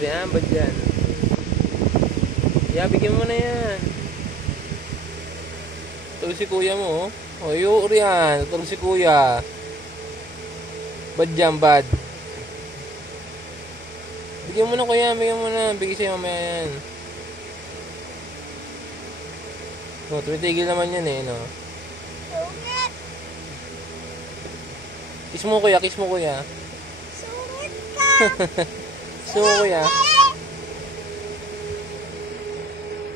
Durian, ba't yan? Yeah, bigyan mo na yan. Tulog si kuya mo, oh. O, Durian. Tulog si kuya. Bad yan, bad. Bigyan mo na kuya, bigyan mo na. Bigyan sa'yo mamaya yan. No, tumitigil naman yan eh, no? Sungit! Kiss mo kuya, kiss mo kuya. Sungit ka! Kiss mo kuya.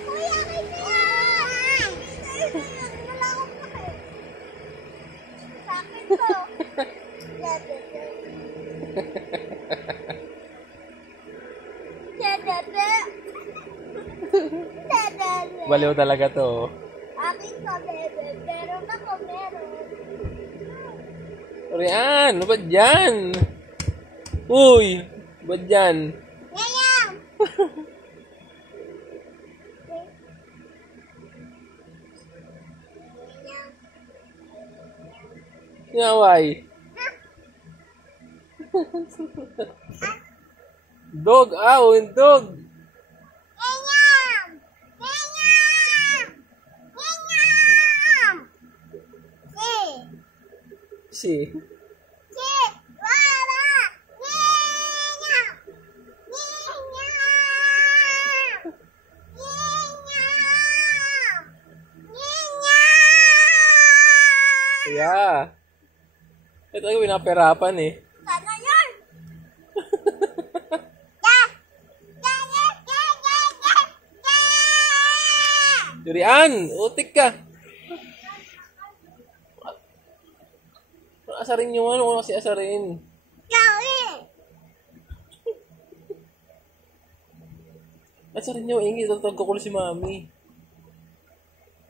Kuya, kaibigan! Wala akong pake. Sa akin to. Baliw talaga to. Akin to, bebe. Meron ako, meron. Durian, ano ba dyan? Uy, ba dyan? Ngayon! Sinaway. Dog, yung dog. Ngayon! Ngayon! Ngayon! Si. Wala! Ngayon! Ngayon! Ngayon! Ngayon! Kuya. Ito yung pinaperapan eh. Sana yun! Durian, utik ka. Asarin nyo, ano kasi asarin? Asarin nyo, ingi, nagkakul si mami.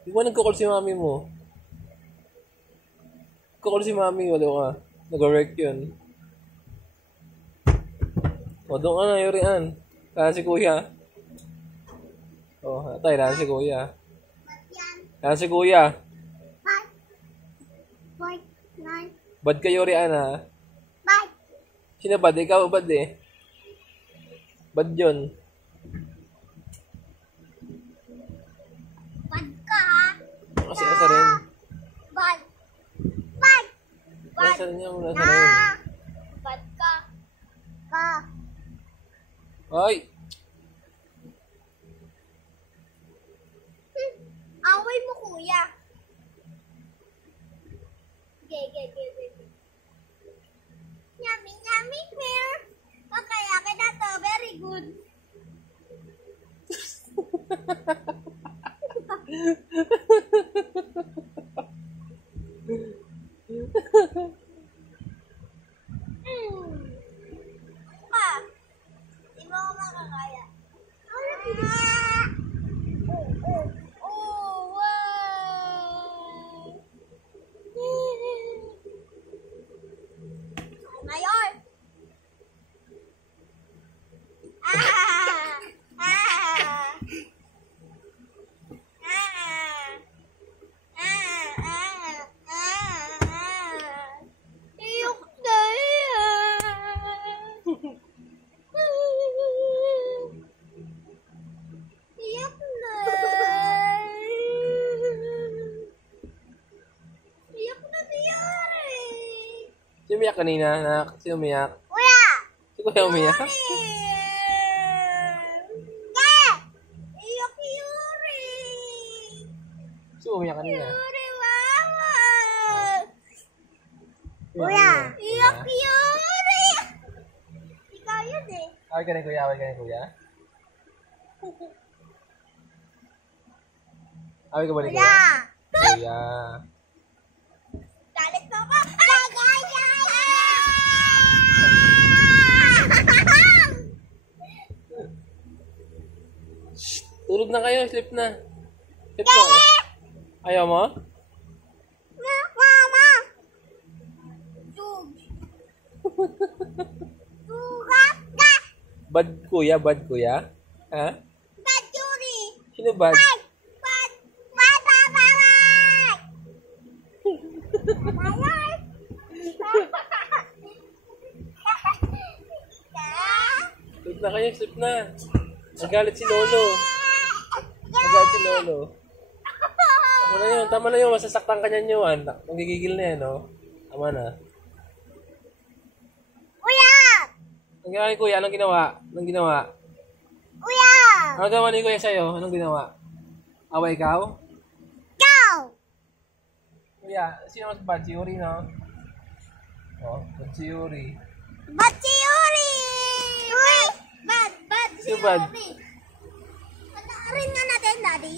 Di ba nagkakul si mami mo? Nagkakul si mami, wala ka. Nag-work yun. O, doon ka na, Durian. Kaya si kuya. O, atay, kaya si kuya. Kaya si kuya. Bad kayo, Durian, ha? Sino bad? Ikaw bad eh. Bad yun. Kasi asarin. Asarin niya muna, asarin. Bad ka. Ay! Away mo, kuya. Ge. Yummy here. Kakayaki na to. Very good. Di mo ako makakaya. Mayor! Iyok na Iyak na. Iyak na si Yari. Sino umiyak kanina, anak? Sino umiyak? Kuya! Si kuya umiyak? Iyak Yuri! Sino umiyak kanina? Yuri, wawa! Kuya! Iyak Yuri! Ikaw yun eh. Away ka na kuya, away ka na kuya? Away ka ba ni kuya? Kuya! Kuya. Galit ko ba? Tulog na kayo, sleep na. Sleep na. Ayaw mo? Mama! Dug! Dugat ka! Bad kuya, bad kuya? Ha? Bad Yuri! Sino bad? Bad! Mayor! Sleep na kayo, sleep na. Nagalit si Lolo. Nagalit si Lolo. Tama na yun. Masasaktan ka niyan yun. Magigigil na yan, no? Tama na. Kuya! Anong ginawa ni Kuya? Anong ginawa? Anong ginawa? Kuya! Anong ginawa ni Kuya sa'yo? Anong ginawa? Awa ikaw? Go! Kuya, sino mas bad? Si Yuri, no? Oh, bad si Yuri. Bad si Yuri! Bad si Sino bad? Yuri. Pataarin nga natin, Daddy.